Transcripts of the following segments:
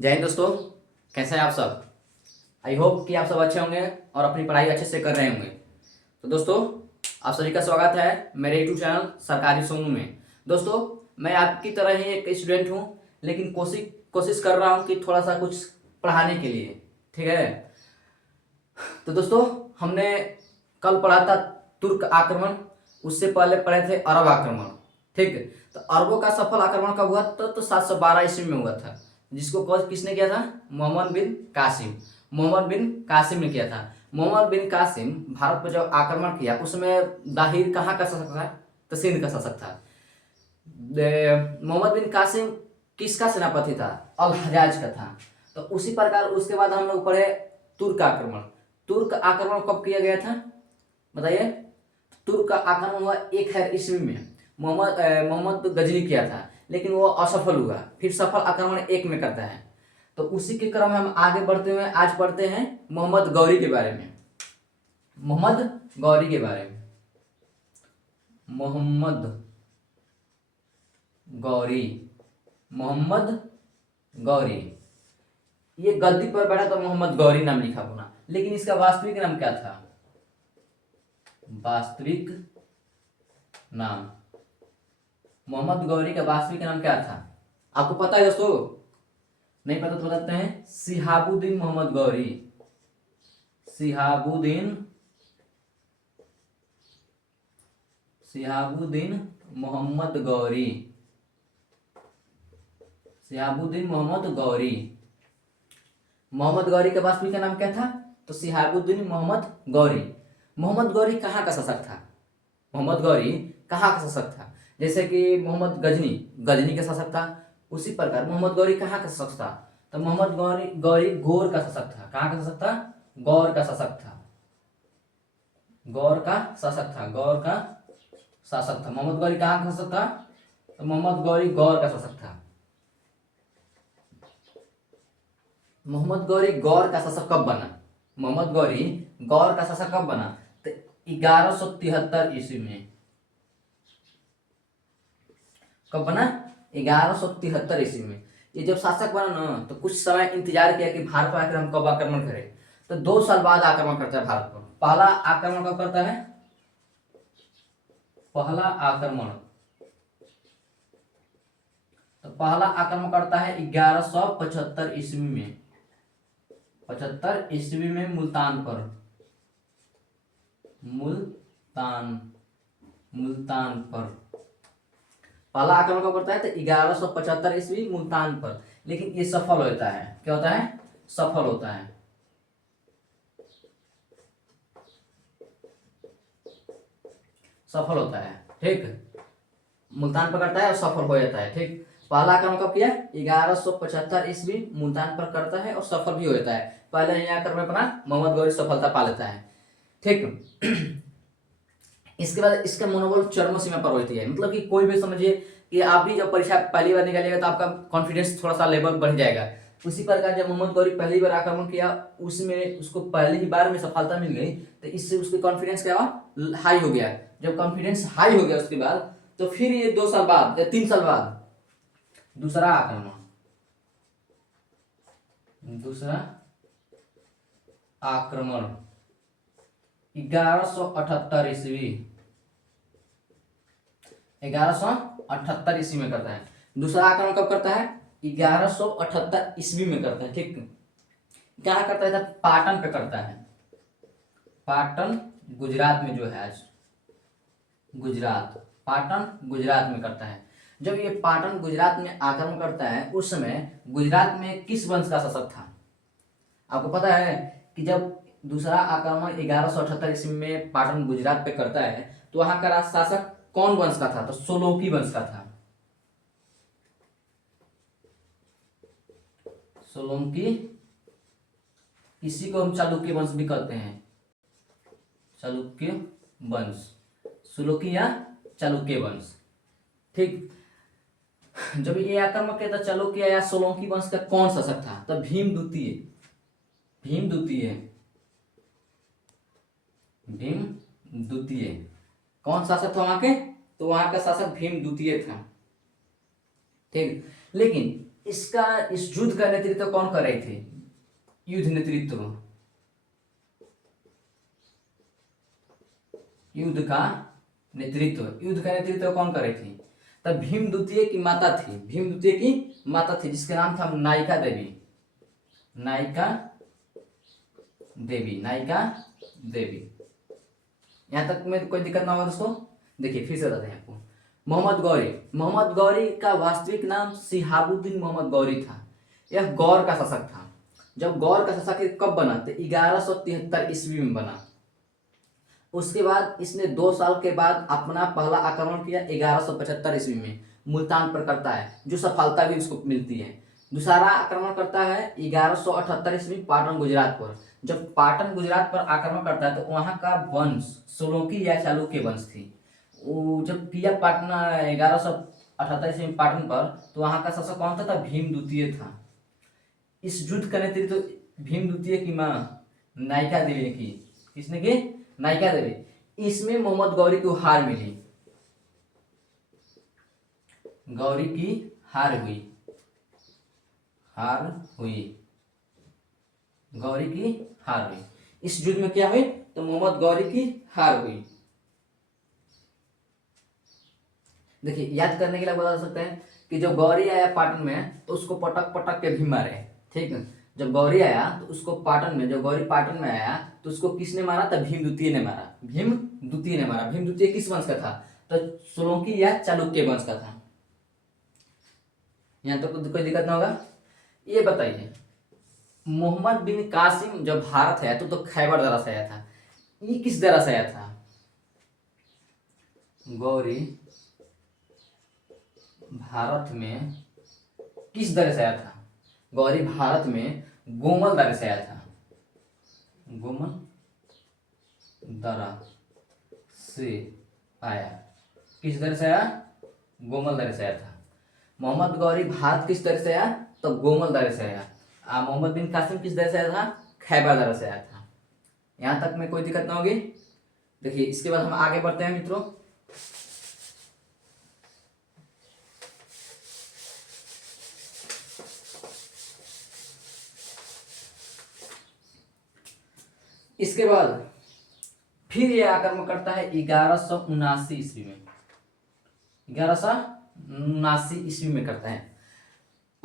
जय हिंद दोस्तों। कैसे हैं आप सब। आई होप कि आप सब अच्छे होंगे और अपनी पढ़ाई अच्छे से कर रहे होंगे। तो दोस्तों, आप सभी का स्वागत है मेरे यूट्यूब चैनल सरकारी सोनू में। दोस्तों, मैं आपकी तरह ही एक स्टूडेंट हूँ, लेकिन कोशिश कोशिश कर रहा हूँ कि थोड़ा सा कुछ पढ़ाने के लिए। ठीक है। तो दोस्तों, हमने कल पढ़ा था तुर्क आक्रमण, उससे पहले पढ़े थे अरब आक्रमण। ठीक। तो अरबों का सफल आक्रमण कब हुआ था? तो 712 ईस्वी में हुआ था, जिसको किसने किया था? मोहम्मद बिन कासिम। मोहम्मद बिन कासिम ने किया था। मोहम्मद बिन कासिम भारत पर जब आक्रमण किया, उसमें दाहिर कहाँ का शासक था? तो सिंध का शासक था। मोहम्मद बिन कासिम किसका सेनापति था? अल हजाज का था। तो उसी प्रकार उसके बाद हम लोग पढ़े तुर्क आक्रमण। तुर्क आक्रमण कब किया गया था बताइए? तुर्क का आक्रमण हुआ 1000 ईस्वी में। मोहम्मद गजनी किया था, लेकिन वो असफल हुआ। फिर सफल आक्रमण एक में करता है। तो उसी के क्रम में हम आगे बढ़ते हुए आज पढ़ते हैं मोहम्मद गौरी के बारे में। मोहम्मद गौरी के बारे में। मोहम्मद गौरी। मोहम्मद गौरी। ये गलती पर बैठा तो मोहम्मद गौरी नाम लिखा होना, लेकिन इसका वास्तविक नाम क्या था? वास्तविक नाम, मोहम्मद गौरी का वास्तविक नाम क्या था? आपको पता है दोस्तों? नहीं पता तो बताते हैं। सिहाबुद्दीन मोहम्मद गौरी। सिहाबुद्दीन सिहाबुद्दीन मोहम्मद गौरी। सिहाबुद्दीन मोहम्मद गौरी। मोहम्मद गौरी का वास्तविक नाम क्या था? तो सिहाबुद्दीन मोहम्मद गौरी। मोहम्मद गौरी कहाँ का शासक था? मोहम्मद गौरी कहाँ का शासक था? जैसे कि मोहम्मद गजनी गजनी का शासक था, उसी प्रकार मोहम्मद गौरी कहाँ का शासक था? तो मोहम्मद गौरी गौरी गौर का शासक था। कहाँ का शासक था? गौर का शासक था। गौर का शासक था। गौर का शासक था। मोहम्मद गौरी कहाँ का शासक था? तो मोहम्मद गौरी गौर का शासक था। मोहम्मद गौरी गौर का शासक कब बना? मोहम्मद गौरी गौर का शासक कब बना? तो 1173 ईस्वी में। कब बना? 1173 ईस्वी में। ये जब शासक बना ना, तो कुछ समय इंतजार किया कि भारत पर आकर हम कब आक्रमण करें। तो 2 साल बाद आक्रमण करता है भारत पर। पहला आक्रमण कब करता है? पहला आक्रमण तो पहला आक्रमण करता है 1175 ईस्वी में। 75 ईस्वी में मुल्तान पर। मुल्तान मुल्तान पर पहला आक्रमण कब करता है? तो 1175 ईस्वी मुल्तान पर। लेकिन ये सफल होता है। क्या होता है? सफल होता है। सफल होता है। ठीक। मुल्तान पर करता है और सफल हो जाता है। ठीक। पहला आक्रमण कब किया? 1175 ईस्वी मुल्तान पर करता है और सफल भी हो जाता है। पहले ही आक्रमण अपना मोहम्मद गौरी सफलता पा लेता है। ठीक। इसके बाद इसका मनोबल चरम सीमा पर होती है। मतलब कि कोई भी समझिए कि आप भी जब परीक्षा पहली बार निकालिएगा तो आपका कॉन्फिडेंस थोड़ा सा लेवल बढ़ जाएगा। उसी प्रकार जब मोहम्मद गौरी पहली बार आक्रमण किया, उसमें उसको पहले ही बार में सफलता मिल गई, तो इससे उसके कॉन्फिडेंस क्या हुआ? हाई हो गया। जब कॉन्फिडेंस हाई हो गया उसके बाद, तो फिर ये 2 साल बाद या 3 साल बाद दूसरा आक्रमण। दूसरा आक्रमण 1178 ईस्वी। 1178 ईस्वी में करता है। दूसरा आक्रमण कब करता है? 1178 ईस्वी में करता है। ठीक। क्या करता है? पाटन पे करता है। पाटन गुजरात में जो है आज, गुजरात, पाटन गुजरात में करता है। जब ये पाटन गुजरात में आक्रमण करता है, उस समय गुजरात में किस वंश का शासक था? आपको पता है कि जब दूसरा आक्रमण 1178 ईस्वी में पाटन गुजरात पे करता है, तो वहां का शासक कौन वंश का था? तो सोलोकी वंश का था। सोलंकी। इसी को हम चालुक्य वंश भी कहते हैं। चालुक्य वंश, सोलोकी या चालुक्य वंश। ठीक। जब ये आक्रमण किया था चालुक्य या सोलंकी वंश का कौन शासक था? तो भीम द्वितीय। भीम द्वितीय। भीम द्वितीय कौन शासक था वहां के? तो वहां का शासक भीम द्वितीय था। ठीक। लेकिन इसका इस युद्ध का नेतृत्व कौन कर रहे थे? युद्ध नेतृत्व, युद्ध का युद्ध का नेतृत्व कौन कर रही थी? तब भीम द्वितीय की माता थी, भीम द्वितीय की माता थी, जिसका नाम था नायिका देवी, नायिका देवी, नायिका देवी। यहां तक में कोई दिक्कत ना होगा दोस्तों। देखिए फिर से बताते हैं आपको। मोहम्मद गौरी, मोहम्मद गौरी का वास्तविक नाम सिहाबुद्दीन मोहम्मद गौरी था। यह गौर का शासक था। जब गौर का शासक कब बना? तो 1173 ईस्वी में बना। उसके बाद इसने 2 साल के बाद अपना पहला आक्रमण किया 1175 ईस्वी में, मुल्तान पर करता है, जो सफलता भी उसको मिलती है। दूसरा आक्रमण करता है 1178 ईस्वी पाटन गुजरात पर। जब पाटन गुजरात पर आक्रमण करता है तो वहां का वंश सोलंकी या चालुक्य वंश थी। वो जब किया पाटना 1178 ईस्वी में पाटन पर, तो वहां का शासक कौन था? भीम द्वितीय था। इस युद्ध का नेतृत्व भीम द्वितीय की मां नायिका देवी ने की। किसने की? नायिका देवी। इसमें मोहम्मद गौरी को हार मिली, गौरी की हार हुई, हार हुई, गौरी की हार हुई। इस युद्ध में क्या हुई? तो मोहम्मद गौरी की हार हुई। देखिए याद करने के लिए बता सकते हैं कि जब गौरी आया पाटन में तो उसको पटक पटक के भी मारे, ठीक है। जब गौरी आया तो उसको पाटन में, जब गौरी पाटन में आया तो उसको किसने मारा? था भीम द्वितीय ने मारा, भीम द्वितीय ने मारा। भीम द्वितीय किस वंश का था? तो सोलंकी या चालुक्य वंश का था। यहाँ तो कोई दिक्कत ना होगा। ये बताइए, मोहम्मद बिन कासिम जब भारत आया तो खैबर दरा से आया था। ये किस दरा से आया था? गौरी भारत में किस दर से आया था? गौरी भारत में गोमल दर से आया था, गोमल दरा से आया। किस दर से आया? गोमल दर से आया था। मोहम्मद गौरी भारत किस दर से आया? तो गोमल दर से आया। मोहम्मद बिन कासिम किस दर से आया था? खैबर दर से आया था। यहां तक में कोई दिक्कत ना होगी। देखिए इसके बाद हम आगे बढ़ते हैं मित्रों। इसके बाद फिर यह आक्रमण करता है 1179 ईस्वी में, 1179 ईस्वी में करता है।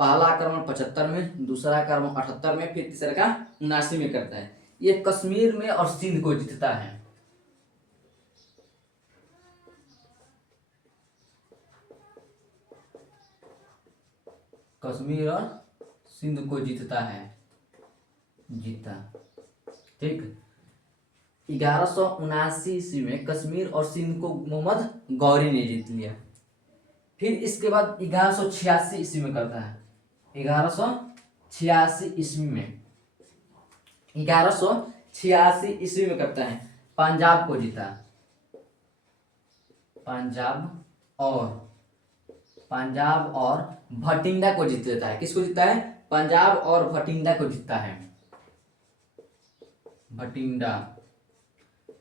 पहला आक्रमण 75 में, दूसरा आक्रमण 78 में, फिर तीसरा का 79 में करता है। ये कश्मीर में और सिंध को जीतता है। कश्मीर और सिंध को जीतता है, जीता, ठीक। 1179 ईस्वी में कश्मीर और सिंध को मोहम्मद गौरी ने जीत लिया। फिर इसके बाद 1186 ईस्वी में करता है, 1186 ईस्वी में, 1186 ईस्वी में करता है। पंजाब को जीता, पंजाब और भटिंडा को जीत लेता है। किसको जीतता है? पंजाब और भटिंडा को जीतता है, भटिंडा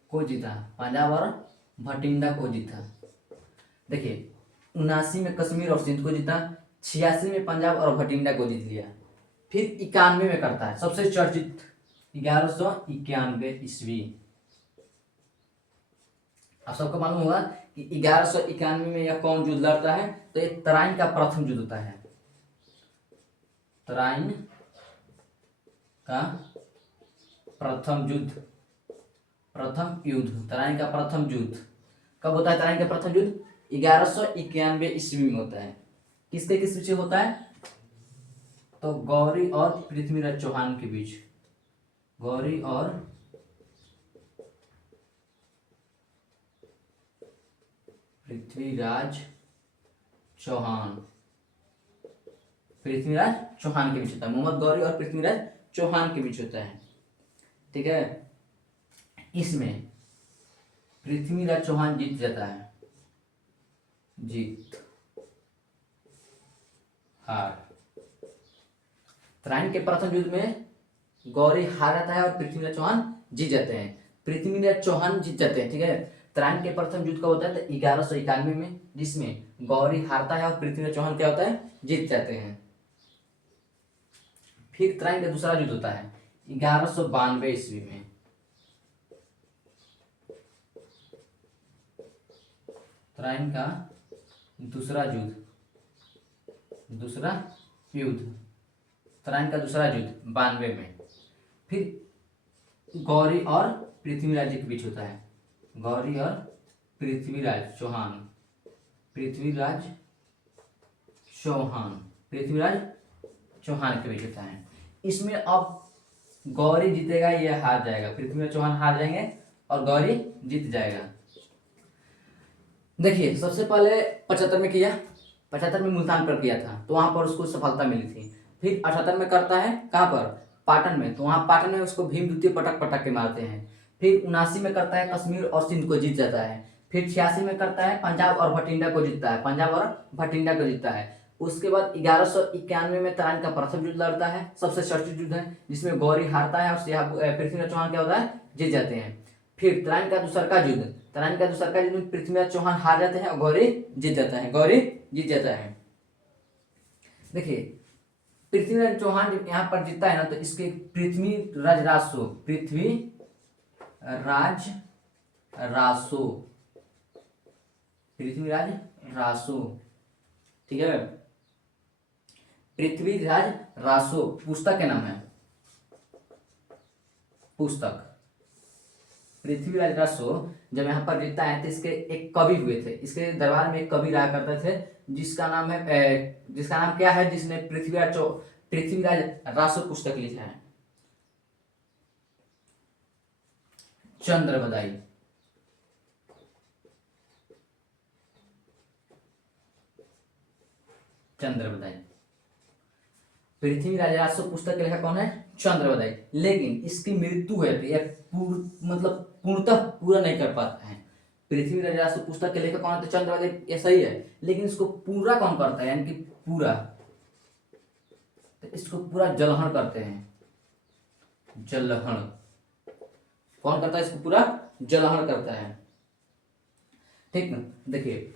को जीता, पंजाब और भटिंडा को जीता। देखिए 79 में कश्मीर और सिंध को जीता, 86 में पंजाब और भटिंडा को जीत लिया। फिर 91 में करता है सबसे चर्चित 1191 ईस्वी। आप सबको मालूम होगा कि 1191 में यह कौन युद्ध लड़ता है? तो ये तराइन का प्रथम युद्ध होता है, तराइन का प्रथम युद्ध, प्रथम युद्ध, तराइन का प्रथम युद्ध कब होता है? तराइन का प्रथम युद्ध 1191 ईस्वी में होता है। किसके किस बीच होता है? तो गौरी और पृथ्वीराज चौहान के बीच, गौरी और पृथ्वीराज चौहान, पृथ्वीराज चौहान के बीच होता है। मोहम्मद गौरी और पृथ्वीराज चौहान के बीच होता है, ठीक है। इसमें पृथ्वीराज चौहान जीत जाता है, जीत हार। तराइन के प्रथम युद्ध में गौरी हार जाता है और पृथ्वीराज चौहान जीत जाते हैं, पृथ्वीराज चौहान जीत जाते हैं, ठीक है। तराइन के प्रथम युद्ध कब होता है? 1191 में, जिसमें गौरी हारता है और पृथ्वीराज चौहान क्या होता है? जीत जाते हैं। फिर तराइन का दूसरा युद्ध होता है 1192 ईस्वी में। तराइन का दूसरा युद्ध तराइन का दूसरा युद्ध 92 में। फिर गौरी और पृथ्वीराज के बीच होता है। गौरी और पृथ्वीराज चौहान के बीच होता है। इसमें अब गौरी जीतेगा या हार जाएगा? पृथ्वीराज चौहान हार जाएंगे और गौरी जीत जाएगा। देखिए सबसे पहले 75 में किया, 75 में मुल्तान पर किया था तो वहां पर उसको सफलता मिली थी। फिर 78 में करता है कहाँ पर? पाटन में, तो वहां पाटन में उसको भीम द्वितीय पटक पटक के मारते हैं। फिर 79 में करता है कश्मीर और सिंध को जीत जाता है। फिर 86 में करता है पंजाब और भटिंडा को जीतता है। उसके बाद 1191 में तराइन का प्रथम युद्ध लड़ता है, सबसे चर्चित युद्ध है, जिसमें गौरी हारता है और पृथ्वीराज चौहान क्या होता है? जीत जाते हैं। फिर तराइन का दूसरा का युद्ध में पृथ्वीराज चौहान हार जाते हैं और गौरी जीत जाता है। देखिए पृथ्वीराज चौहान जब यहाँ पर जीतता है ना, तो इसके पृथ्वीराज रासो, ठीक है, पृथ्वीराज रासो पुस्तक के नाम है। पृथ्वीराज रासो जब यहाँ पर जीतता है तो इसके एक कवि हुए थे, इसके दरबार में एक कवि रहा करते थे जिसका नाम क्या है, जिसने पृथ्वीराज रासो पुस्तक लिखा है? चंद्रबदाई। पृथ्वीराज रासो पुस्तक के लेखक कौन है? चंद्रबदाई। लेकिन इसकी मृत्यु है मतलब पूर्णतः पूरा नहीं कर पाता है। पृथ्वीराज रासो पुस्तक के लेखक कौन है? तो चंद्रबदाई, ये सही है, लेकिन इसको पूरा कौन करता है? यानी कि पूरा, तो इसको पूरा जलहन करते हैं। जलहन कौन करता है? इसको पूरा जलहन करता है। ठीक ना। देखिए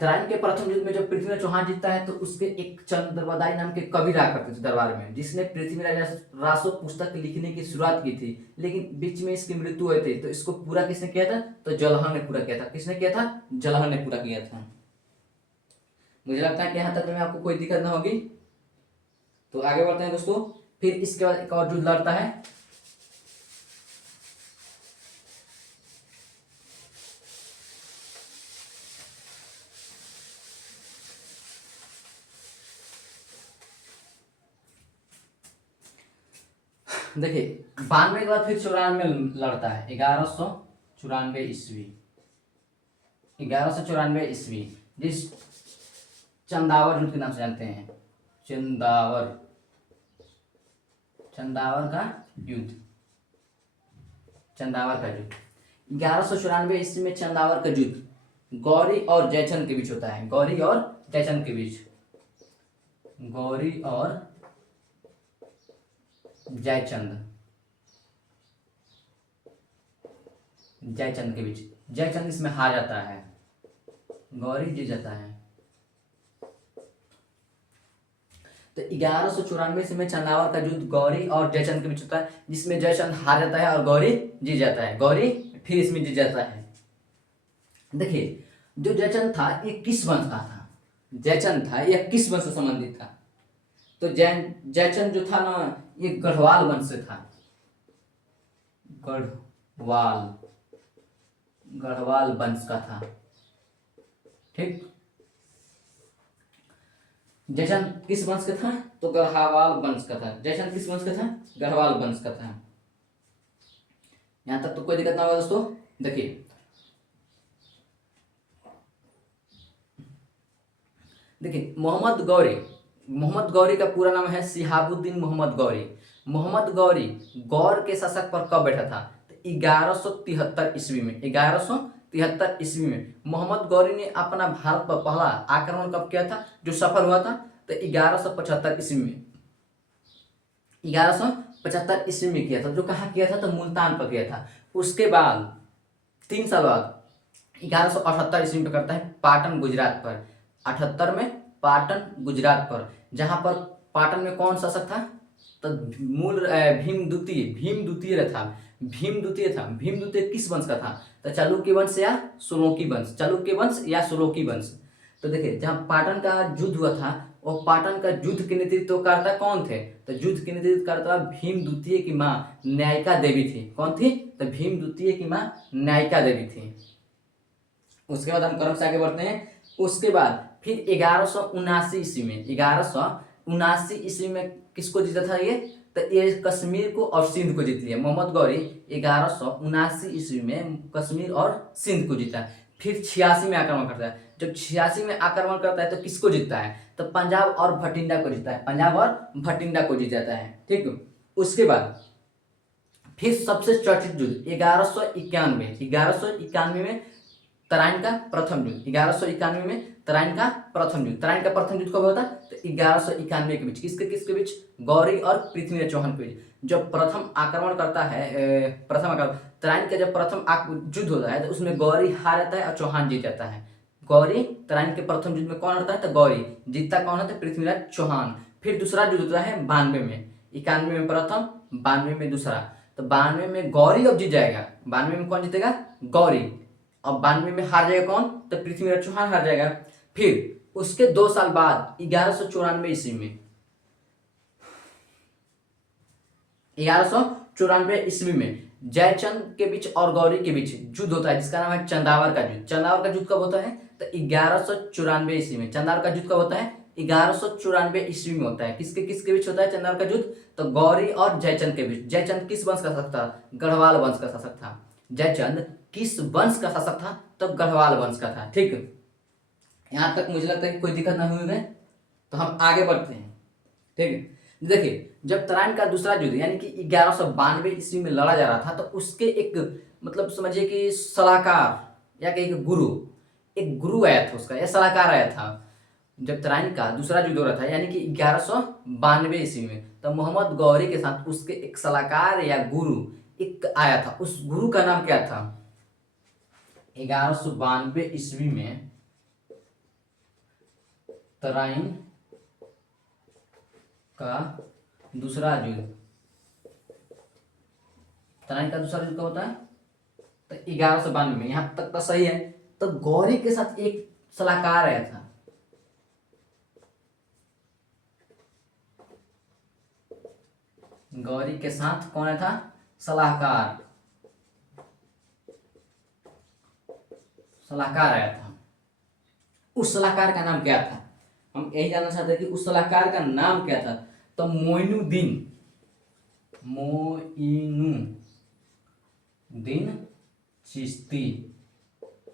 तराइन के प्रथम युद्ध में जब पृथ्वीराज चौहान जीतता है तो उसके एक चंद्रबदाई नाम के कवि रहा करते थे दरबार में, जिसने पृथ्वीराज रासो पुस्तक लिखने की शुरुआत की थी, लेकिन बीच में इसकी मृत्यु हुई थी। तो इसको पूरा किसने किया था? तो जलहन ने पूरा किया था। किसने किया था? जलहन ने पूरा किया था। मुझे लगता है कि यहाँ तक में आपको कोई दिक्कत ना होगी, तो आगे बढ़ते हैं दोस्तों। फिर इसके बाद एक और युद्ध लड़ता है, देखिए 92 के बाद फिर 94 में लड़ता है। 1194 ईस्वी, जिस चंदावर युद्ध के नाम से जानते हैं। चंदावर का युद्ध 1194 ईस्वी में चंदावर का युद्ध गौरी और जयचंद के बीच होता है। गौरी और जयचंद के बीच। जयचंद इसमें हार जाता है, गौरी जीत जाता है। तो 1194 में चंदावर का युद्ध गौरी और जयचंद के बीच होता है, जिसमें जयचंद हार जाता है और गौरी जीत जाता है। गौरी फिर इसमें जीत जाता है। देखिए जो जयचंद था ये किस वंश का था? जयचंद था यह किस वंश से संबंधित था? तो जयचंद जो था ना, ये गढ़वाल वंश से था। गढ़वाल वंश का था। ठीक, जयचंद किस वंश का था? तो गढ़वाल वंश का था। जयचंद किस वंश का था? गढ़वाल वंश का था। यहां तक तो कोई दिक्कत ना होगा दोस्तों। देखिए मोहम्मद गौरी का पूरा नाम है शिहाबुद्दीन मोहम्मद गौरी। मोहम्मद गौरी गौर के शासक पर कब बैठा था? तो 1173 ईस्वी में। 1173 ईस्वी में मोहम्मद गौरी ने अपना भारत पर पहला आक्रमण कब किया था, जो सफल हुआ था? तो 1175 ईस्वी में। 1175 ईस्वी में किया था। जो कहाँ किया था? तो मुल्तान पर किया था। उसके बाद 3 साल बाद 1178 ईस्वी में करता है पाटन गुजरात पर। 78 में पाटन गुजरात पर, जहां पर पाटन में कौन शासक था? तो भीम द्वितीय था। भीम द्वितीय किस वंश का था? तो चालुक्य वंश या सोलंकी वंश, चालुक्य वंश या सोलंकी वंश। तो देखिए जहाँ पाटन का युद्ध हुआ था, वो पाटन का युद्ध के नेतृत्वकर्ता कौन थे? तो युद्ध के नेतृत्वकर्ता भीम द्वितीय की माँ न्यायिका देवी थी। कौन थी? तो भीम द्वितीय की माँ न्यायिका देवी थी। उसके बाद हम क्रम से आगे बढ़ते हैं। उसके बाद फिर 1179 ईस्वी में, 1179 ईस्वी में किसको जीता था ये? तो ये कश्मीर को और सिंध को जीत लिया। मोहम्मद गौरी 1179 ईस्वी में कश्मीर और सिंध को जीता। फिर 86 में आक्रमण करता है। जब 86 में आक्रमण करता है तो किसको जीतता है? तो पंजाब और भटिंडा को जीता है। पंजाब और भटिंडा को जीत जाता है। ठीक। उसके बाद फिर सबसे चर्चित युद्ध 1191 में तराइन का प्रथम युद्ध। 1191 में तराइन का प्रथम युद्ध। तराइन का प्रथम युद्ध कब होता? तो 1191 के बीच। किसके बीच? गौरी और पृथ्वीराज चौहान के बीच। जब प्रथम आक्रमण करता है, तराइन का जब प्रथम युद्ध होता है तो उसमें गौरी हार जाता है और चौहान जीत जाता है। गौरी तराइन के प्रथम युद्ध में कौन हारता है? तो गौरी। जीतता कौन होता है? पृथ्वीराज चौहान। फिर दूसरा युद्ध होता है 92 में। 91 में प्रथम, 92 में दूसरा। तो 92 में गौरी अब जीत जाएगा। 92 में कौन जीतेगा? गौरी। अब 92 में हार जाएगा कौन? तो पृथ्वीराज चौहान हार जाएगा। फिर उसके 2 साल बाद 1194 ईस्वी में, 1194 ईस्वी में जयचंद के बीच और गौरी के बीच युद्ध होता है जिसका नाम है चंदावर का युद्ध। चंदावर का युद्ध कब होता है? तो 1194 ईस्वी में। चंदावर का युद्ध कब होता है? 1194 ईस्वी में होता है। किसके बीच होता है चंदावर का युद्ध? तो गौरी और जयचंद के बीच। जयचंद किस वंश का शासक था? गढ़वाल वंश का शासक था। जयचंद किस वंश का शासक था? तो गढ़वाल वंश का था। ठीक, यहां तक मुझे लगता है कि कोई दिक्कत ना हुई है, तो हम आगे बढ़ते हैं। ठीक है, देखिए जब तराइन का दूसरा युद्ध यानी कि 1192 ईस्वी में लड़ा जा रहा था तो उसके एक मतलब समझिए कि सलाहकार या कि एक गुरु आया था उसका, या सलाहकार आया था। जब तराइन का दूसरा युद्ध हो रहा था यानी कि 1192 ईस्वी में, तो मोहम्मद गौरी के साथ उसके एक सलाहकार या गुरु एक आया था। उस गुरु का नाम क्या था? 1192 ईस्वी में तराइन का दूसरा युद्ध, तराइन का दूसरा युद्ध कब होता है? तो 1192 में। यहां तक तो सही है। तो गौरी के साथ एक सलाहकार आया था। गौरी के साथ कौन आया था? सलाहकार आया था। उस सलाहकार का नाम क्या था? हम यही जानना चाहते हैं कि उस सलाहकार का नाम क्या था। तो मोइनुद्दीन चिश्ती,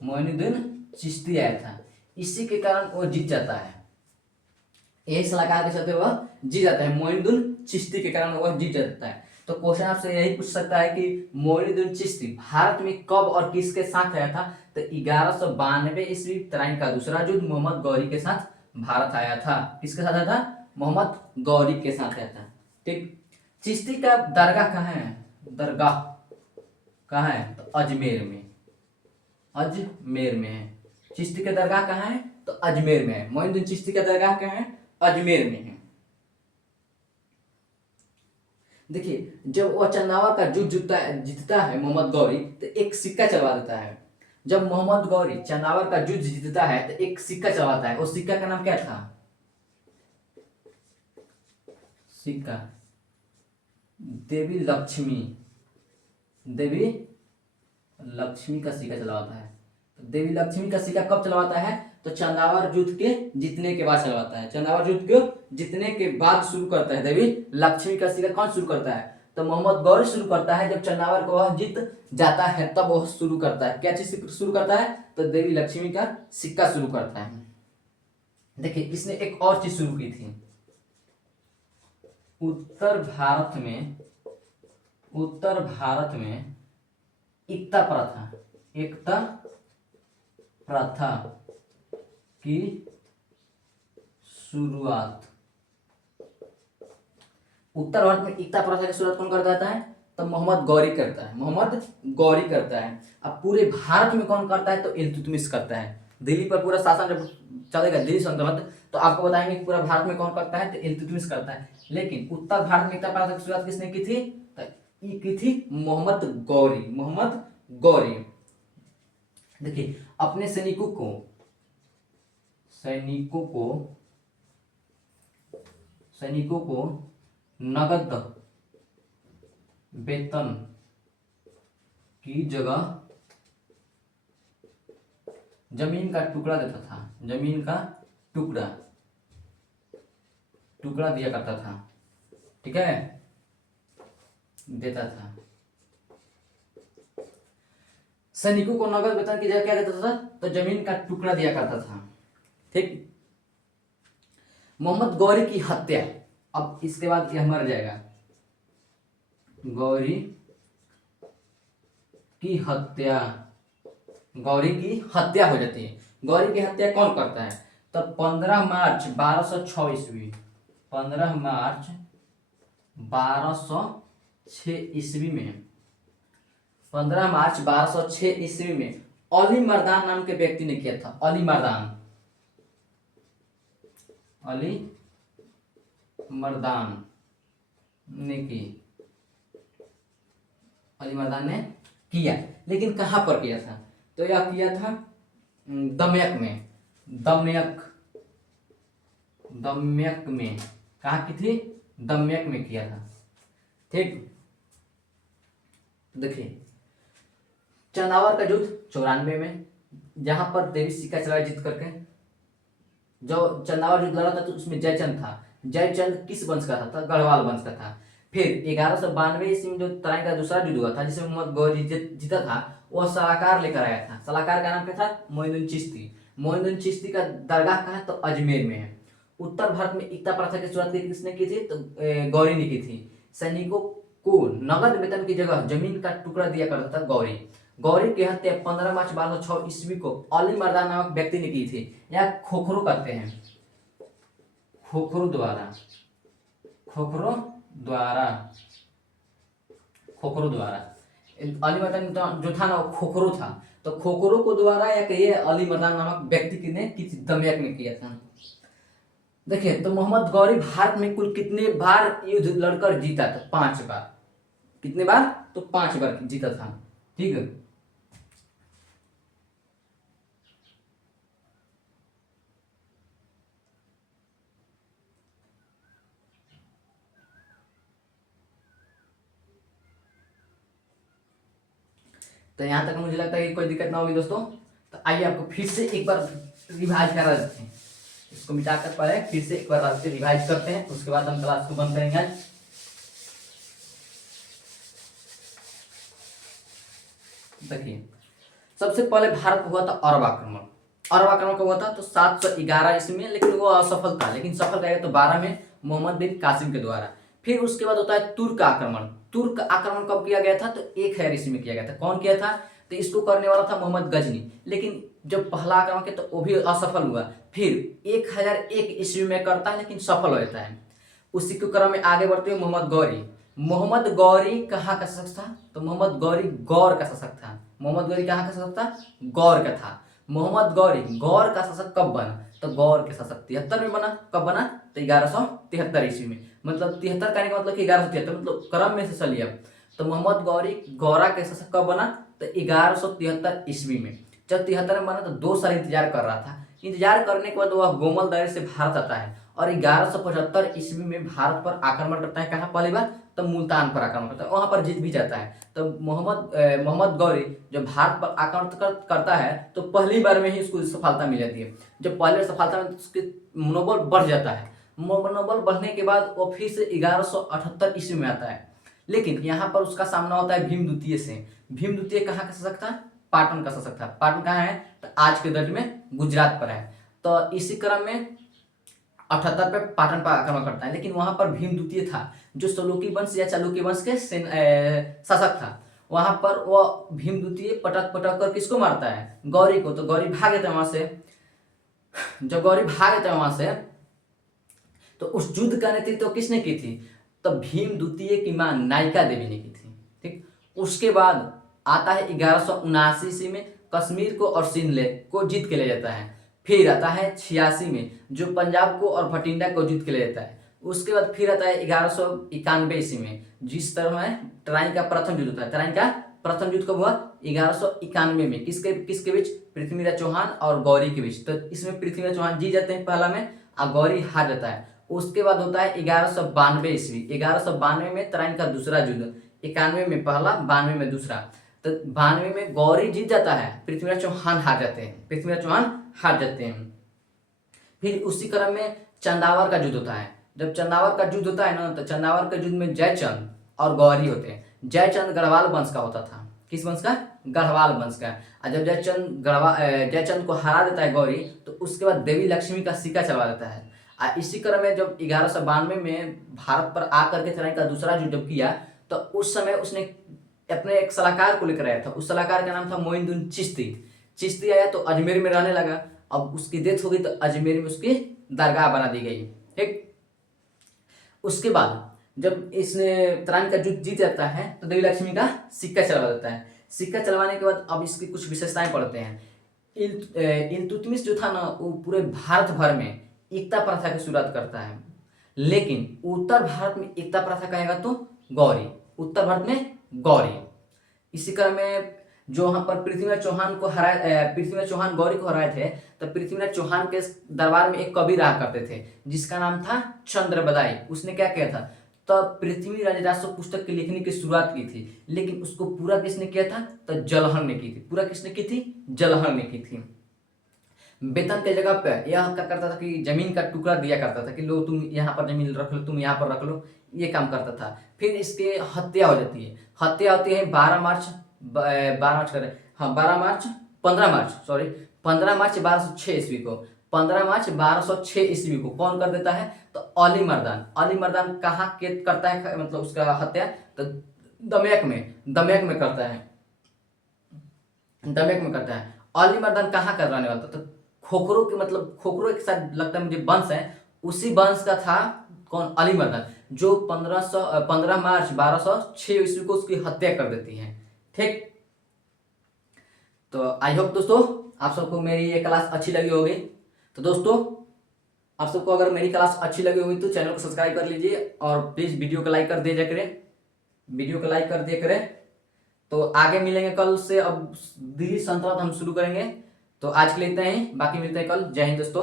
मोइनुद्दीन चिश्ती आया था। इसी के कारण वो जीत जाता है। यही सलाहकार के चलते वह जीत जाता है। मोइनुद्दीन चिश्ती के कारण वह जीत जाता है। तो क्वेश्चन आपसे यही पूछ सकता है कि मोइनुद्दीन चिश्ती भारत में कब और किसके साथ आया था? तो 1192 ईस्वी तराइन का दूसरा युद्ध मोहम्मद गौरी के साथ भारत आया था। किसके साथ आया था? मोहम्मद गौरी के साथ आया था। ठीक, चिश्ती का दरगाह कहाँ है? दरगाह कहाँ है? तो अजमेर में। अजमेर में है। चिश्ती का दरगाह कहाँ है? तो अजमेर में है। मोइनुद्दीन चिश्ती का दरगाह कहाँ है? अजमेर में है। देखिए जब वह चंदावर का युद्ध जीतता है मोहम्मद गौरी, तो एक सिक्का चलवा देता है। जब मोहम्मद गौरी चंदावर का युद्ध जीतता है तो एक सिक्का चलवाता है। उस सिक्का का नाम क्या था? सिक्का देवी लक्ष्मी का सिक्का चलवाता है। तो देवी लक्ष्मी का सिक्का कब चलवाता है? तो चंदावर युद्ध के जीतने के बाद चलवाता है। चंदावर युद्ध के जीतने के बाद शुरू करता है। देवी लक्ष्मी का सिक्का कौन शुरू करता है? तो मोहम्मद गौरी शुरू करता है। जब चंदावर को वह जीत जाता है तब वह शुरू करता है। क्या चीज शुरू करता है? तो देवी लक्ष्मी का सिक्का शुरू करता है। देखिए इसने एक और चीज शुरू की थी। उत्तर भारत में एकता प्रथा की शुरुआत। उत्तर भारत में एकता प्रथा की शुरुआत कौन करता है? तो मोहम्मद गौरी करता है। अब पूरे भारत में कौन करता है? तो इल्तुतमिश करता है। दिल्ली पर पूरा शासन जब चलेगा, दिल्ली सल्तनत, तो आपको बताएंगे कि पूरा भारत में कौन करता है, तो इल्तुतमिश करता है। लेकिन उत्तर भारत में एकता प्रथा की शुरुआत किसने की थी, तो ये की थी मोहम्मद गौरी। मोहम्मद गौरी। देखिए अपने सैनिकों को नगद वेतन की जगह जमीन का टुकड़ा देता था। जमीन का टुकड़ा दिया करता था, ठीक है, देता था। सैनिकों को नगद वेतन की जगह क्या देता था, तो जमीन का टुकड़ा दिया करता था, ठीक। मोहम्मद गौरी की हत्या, अब इसके बाद यह मर जाएगा। गौरी की हत्या हो जाती है। गौरी की हत्या कौन करता है, तो 15 मार्च 1206 ईस्वी, 15 मार्च 1206 ईस्वी में, 15 मार्च 1206 ईस्वी में अली मर्दान नाम के व्यक्ति ने किया था। अली मर्दान ने किया। लेकिन कहां पर किया था, तो यह किया था दमयक में। दमयक में कहा की थी, दमयक में किया था, ठीक। देखिए चंदावर का युद्ध 94 में, जहां पर देवी सिक्का चढ़ाई जीत करके जो चंदावर युद्ध लड़ा था, तो उसमें जयचंद था। जयचंद किस वंश का था, गढ़वाल वंश का था। फिर 1192 ईस्वी में जो तराइन का दूसरा युद्ध हुआ था, जिसमें मोहम्मद गौरी जीता था, वह सलाहकार लेकर आया था। सलाहकार का नाम क्या था, मोइनुद्दीन चिश्ती। मोइनुद्दीन चिश्ती का दरगाह कहाँ है, तो अजमेर में है। उत्तर भारत में एकता प्रथा की शुरुआत किसने की थी, तो गौरी ने की थी। सैनिकों को नगद वेतन की जगह जमीन का टुकड़ा दिया करता था गौरी। गौरी की हत्या 15 मार्च 1206 ईस्वी को अली मर्दान नामक व्यक्ति ने की थी। यह खोखरो करते हैं, खोखरो द्वारा अली मर्दान जो था ना, वो खोखरो था। तो खोखरो को द्वारा या कहिए अली मर्दान नामक व्यक्ति ने दमयक में किया था। देखिए तो मोहम्मद गौरी भारत में कुल कितने बार युद्ध लड़कर जीता था, 5 बार। कितने बार, तो 5 बार जीता था, ठीक है। तो यहाँ तक मुझे लगता है कि कोई दिक्कत ना होगी दोस्तों। तो आइए आपको फिर से एक बार रिवाइज करा देते हैं, इसको मिटाकर पहले फिर से एक बार रिवाइज करते हैं, उसके बाद हम क्लास को बंद करेंगे। देखिए सबसे पहले भारत को हुआ था अरब आक्रमण। अरब आक्रमण कब हुआ था, तो 711 ईस्वी में, लेकिन वो असफल था। लेकिन सफल गया तो 12 में मोहम्मद बिन कासिम के द्वारा। फिर उसके बाद होता है तुर्क आक्रमण। तुर्क आक्रमण कब किया गया था, तो 1000 ईस्वी में किया गया था। कौन किया था, तो इसको करने वाला था मोहम्मद गजनी। लेकिन जब पहला आक्रमण किया तो वो भी असफल हुआ। फिर 1001 ईस्वी में करता है, लेकिन सफल हो जाता है। उसी के क्रम में आगे बढ़ते हुए मोहम्मद गौरी। मोहम्मद गौरी कहाँ का शासक था, तो मोहम्मद गौरी गौर का शासक था। मोहम्मद गौरी कहाँ का शासक था, गौर का था। मोहम्मद गौरी गौर का शासक कब बना, तो गौर के शासक 73 में बना। कब बना, तो 1173 ईस्वी में। मतलब 73 कहने का मतलब कि 1173, मतलब क्रम में से चलिए अब। तो मोहम्मद गौरी गौरा के शासक कब बना, तो 1173 ईस्वी में। जब 73 में बना तो 2 साल इंतजार कर रहा था। इंतजार करने के बाद वह गोमल दरे से भारत आता है और 1175 ईस्वी में भारत पर आक्रमण करता है। कहाँ पहली बार, तो मुल्तान पर आक्रमण करता है, वहां पर जीत भी जाता है। तो मोहम्मद गौरी जब भारत पर आक्रमण करता है तो पहली बार में ही उसको सफलता मिल जाती है। जब पहले सफलता में उसके मनोबल बढ़ जाता है। मनोबल बढ़ने के बाद वो फिर से 1178 ईस्वी में आता है। लेकिन यहाँ पर उसका सामना होता है भीम द्वितीय से। भीम द्वितीय कहाँ का शासक था, पाटन का शासक था। पाटन कहाँ है, तो आज के दर्ज में गुजरात पर है। तो इसी क्रम में 78 पे पाटन पर आक्रमण करता है। लेकिन वहां पर भीम द्वितीय था, जो सलूकी वंश या चालुक्य वंश के शासक था। वहां पर वो भीम द्वितीय पटक कर किसको मारता है, गौरी को। तो गौरी भाग जाता है वहां से। जब गौरी भाग जाता है वहां से, तो उस युद्ध का नेतृत्व किसने की थी, तो भीम द्वितीय की मां नायिका देवी ने की थी, ठीक। उसके बाद आता है 1179 ईस्वी में, कश्मीर को और सिंध को जीत के ले जाता है। फिर आता है 86 में, जो पंजाब को और भटिंडा को जीत के ले जाता है। उसके बाद फिर आता है 1191 ईस्वी में, जिस तरह है तराइन का प्रथम युद्ध होता है। तराइन का प्रथम युद्ध कब हुआ? 1191 में। किसके किसके बीच? पृथ्वीराज चौहान और गौरी के बीच। तो इसमें पृथ्वीराज चौहान जीत जाते हैं पहला में और गौरी हार जाता है। उसके बाद होता है 1192 ईस्वी। 1192 में तराइन का दूसरा युद्ध, 91 में पहला, 92 में दूसरा। तो 92 में गौरी जीत जाता है, पृथ्वीराज चौहान हार जाते हैं, पृथ्वीराज चौहान हार जाते हैं। फिर उसी क्रम में चंदावर का युद्ध होता है। जब चंदावर का युद्ध होता है ना, तो चंदावर के युद्ध में जयचंद और गौरी होते हैं। जयचंद गढ़वाल वंश का होता था। किस वंश का? गढ़वाल वंश का। और जब जयचंद को हरा देता है गौरी, तो उसके बाद देवी लक्ष्मी का सिक्का चलवा देता है। और इसी क्रम में जब 1192 में भारत पर आकर के तराइन का दूसरा युद्ध जब किया, तो उस समय उसने अपने एक सलाहकार को लेकर आया था। उस सलाहकार का नाम था मोइनुद्दीन चिश्ती। चिश्ती आया तो अजमेर में रहने लगा। अब उसकी डेथ हो गई तो अजमेर में उसकी दरगाह बना दी गई। ठीक। उसके बाद जब इसने तराइन का युद्ध जीत जाता है, तो देवी लक्ष्मी का सिक्का चलवा देता है। सिक्का चलवाने के बाद अब इसकी कुछ विशेषताएं पढ़ते हैं। इल्तुतमिश जो था ना, वो पूरे भारत भर में एकता प्रथा की शुरुआत करता है। लेकिन उत्तर भारत में एकता प्रथा कहेगा तो गौरी, उत्तर भारत में गौरी। इसी क्रम में जो वहां पर पृथ्वीराज चौहान को पृथ्वीराज चौहान गौरी को हराए थे, तो पृथ्वीराज चौहान के दरबार में एक कवि रहा करते थे जिसका नाम था चंद्रबदाई। उसने क्या किया था? तो पृथ्वीराज राजस्व पुस्तक के लिखने की शुरुआत की थी, लेकिन उसको पूरा किसने किया था? तो जलहर ने की थी। पूरा किसने की थी? जलहर ने की थी। वेतन के जगह पे यह क्या करता था कि जमीन का टुकड़ा दिया करता था कि लो तुम यहाँ पर जमीन रख लो, तुम यहाँ पर रख लो, ये काम करता था। फिर इसके हत्या हो जाती है। हत्या होती है 12 मार्च 15 मार्च 1206 ईस्वी को। 15 मार्च 1206 ईस्वी को कौन कर देता है? तो अली मर्दान। अली मर्दान कहाँ के करता है, मतलब उसका हत्या? तो दमियक में करता है। दमियक में करता है। अली मर्दान कहाँ का रहने वाला था? तो खोखरो के, मतलब खोखरो के साथ लगता है मुझे वंश है, उसी वंश का था कौन? अली मर्दान, जो 15 मार्च 1206 ईस्वी को उसकी हत्या कर देती है। ठीक। तो आई होप दोस्तों आप सबको मेरी ये क्लास अच्छी लगी होगी। तो दोस्तों आप सबको अगर मेरी क्लास अच्छी लगी होगी तो चैनल को सब्सक्राइब कर लीजिए और प्लीज वीडियो को लाइक कर दिया करें, वीडियो को लाइक कर दिया करें। तो आगे मिलेंगे कल से। अब दिल्ली सल्तनत हम शुरू करेंगे। तो आज के लिए इतना ही, बाकी मिलते हैं कल। जय हिंद दोस्तों।